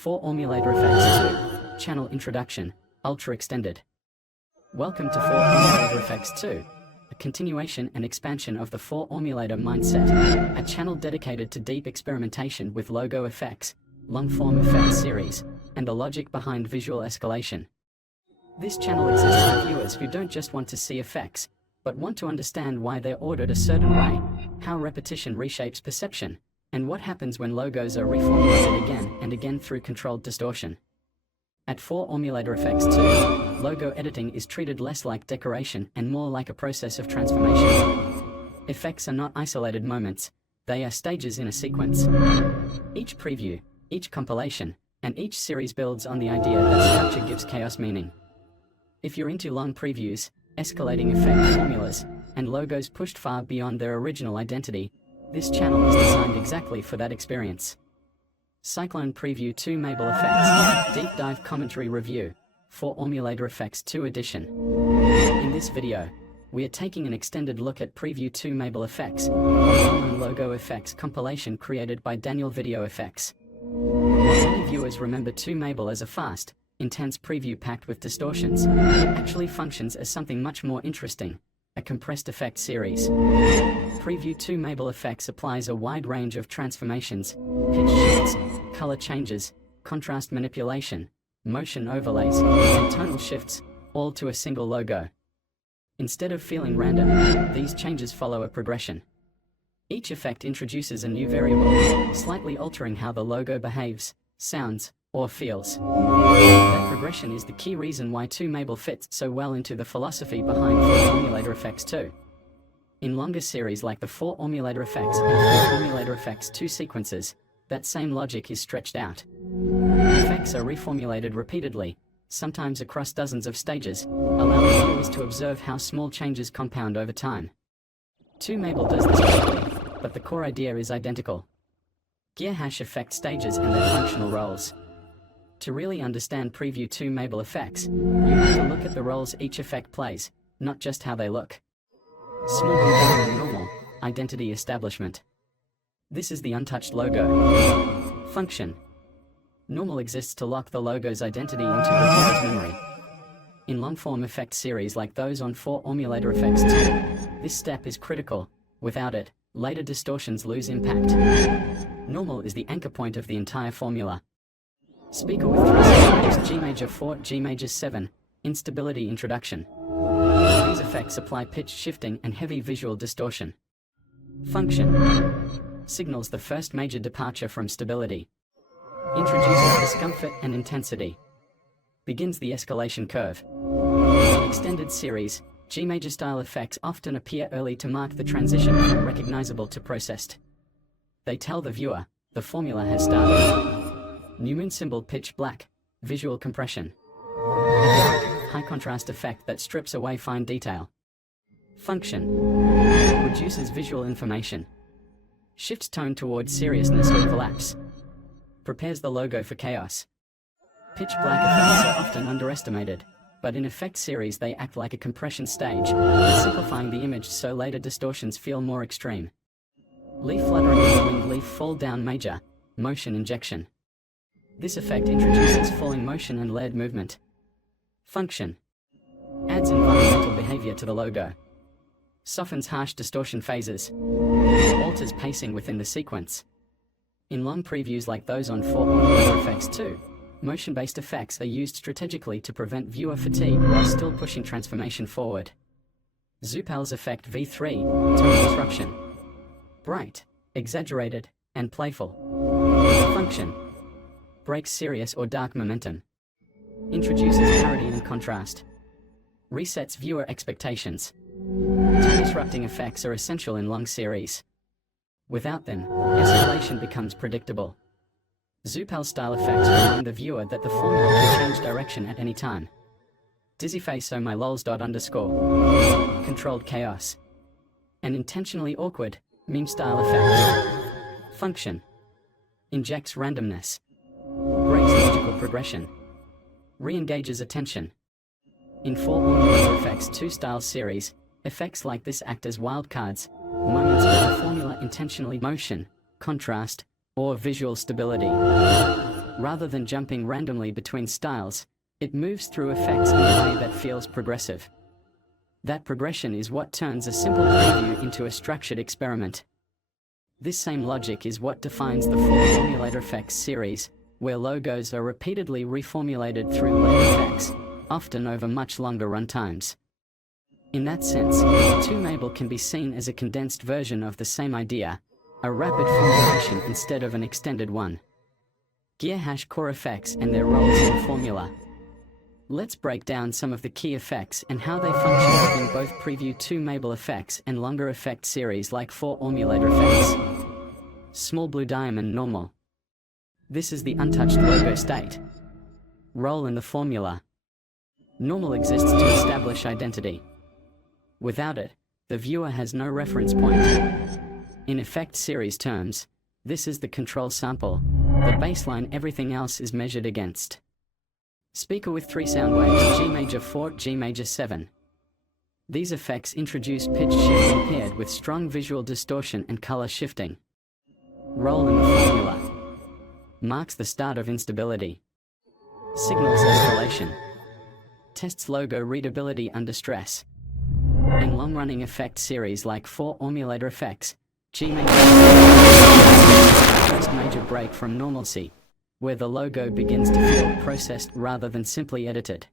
4Emulator Effects 2, Channel Introduction, Ultra Extended. Welcome to 4Emulator Effects 2, a continuation and expansion of the 4Emulator mindset, a channel dedicated to deep experimentation with logo effects, long-form effects series, and the logic behind visual escalation. This channel exists for viewers who don't just want to see effects, but want to understand why they're ordered a certain way, how repetition reshapes perception, and what happens when logos are reformulated again and again through controlled distortion. At 4Emulator Effects 2, logo editing is treated less like decoration and more like a process of transformation. Effects are not isolated moments, they are stages in a sequence. Each preview, each compilation, and each series builds on the idea that structure gives chaos meaning. If you're into long previews, escalating effect formulas, and logos pushed far beyond their original identity, this channel is designed exactly for that experience. Cyclone Preview 2MABAL Effects, Deep Dive Commentary Review, 4Emulator Effects 2 Edition. In this video, we are taking an extended look at Preview 2MABAL Effects, a well-known logo effects compilation created by Daniel Video Effects. While many viewers remember 2MABAL as a fast, intense preview packed with distortions, it actually functions as something much more interesting, a compressed effect series. Preview 2MABAL Effects applies a wide range of transformations, pitch shifts, color changes, contrast manipulation, motion overlays, and tonal shifts, all to a single logo. Instead of feeling random, these changes follow a progression. Each effect introduces a new variable, slightly altering how the logo behaves, sounds, or feels. That progression is the key reason why 2MABAL fits so well into the philosophy behind 4Emulator Effects 2. In longer series like the 4Emulator Effects and 4Emulator Effects 2 sequences, that same logic is stretched out. Effects are reformulated repeatedly, sometimes across dozens of stages, allowing viewers to observe how small changes compound over time. 2MABAL does this quickly, but the core idea is identical. Gear hash effect stages and their functional roles. To really understand Preview 2MABAL Effects, you have to look at the roles each effect plays, not just how they look. Smoothing down and normal, identity establishment. This is the untouched logo. Function. Normal exists to lock the logo's identity into the viewer's memory. In long-form effect series like those on 4Emulator Effects 2, this step is critical. Without it, later distortions lose impact. Normal is the anchor point of the entire formula. Speaker with 3 stages G major 4, G major 7, instability introduction. These effects apply pitch shifting and heavy visual distortion. Function. Signals the first major departure from stability. Introduces discomfort and intensity. Begins the escalation curve. In extended series, G major style effects often appear early to mark the transition from recognizable to processed. They tell the viewer, the formula has started. New moon symbol pitch black, visual compression. High contrast effect that strips away fine detail. Function. Reduces visual information. Shifts tone towards seriousness or collapse. Prepares the logo for chaos. Pitch black effects are often underestimated, but in effect series they act like a compression stage, simplifying the image so later distortions feel more extreme. Leaf fluttering in the winged leaf fall down major, motion injection. This effect introduces falling motion and layered movement. Function. Adds environmental behavior to the logo. Softens harsh distortion phases. Alters pacing within the sequence. In long previews like those on 4Emulator Effects 2, motion-based effects are used strategically to prevent viewer fatigue while still pushing transformation forward. 2MABAL's Effect V3, tone disruption. Bright, exaggerated, and playful. Function. Breaks serious or dark momentum. Introduces parody and contrast. Resets viewer expectations. Tone-disrupting effects are essential in long series. Without them, escalation becomes predictable. 2MABAL style effects remind the viewer that the formula can change direction at any time. Dizzy face oh my lols. _ Controlled chaos. An intentionally awkward, meme style effect. Function. Injects randomness. Breaks logical progression. Re-engages attention. In 4Emulator Effects 2 style series, effects like this act as wildcards, moments where the formula intentionally motion, contrast, or visual stability. Rather than jumping randomly between styles, it moves through effects in a way that feels progressive. That progression is what turns a simple preview into a structured experiment. This same logic is what defines the 4Formulator Effects series, where logos are repeatedly reformulated through layer effects, often over much longer runtimes. In that sense, 2MABAL can be seen as a condensed version of the same idea, a rapid formulation instead of an extended one. Gear core effects and their roles in the formula. Let's break down some of the key effects and how they function in both preview 2MABAL effects and longer effect series like 4Formulator effects. Small blue diamond normal. This is the untouched logo state. Role in the formula. Normal exists to establish identity. Without it, the viewer has no reference point. In effect series terms, this is the control sample, the baseline everything else is measured against. Speaker with 3 sound waves, G major 4, G major 7. These effects introduce pitch shifting paired with strong visual distortion and color shifting. Role in the formula. Marks the start of instability. Signals escalation. Tests logo readability under stress. In long-running effect series like 4Formulator effects, G major first major break from normalcy, where the logo begins to feel processed rather than simply edited.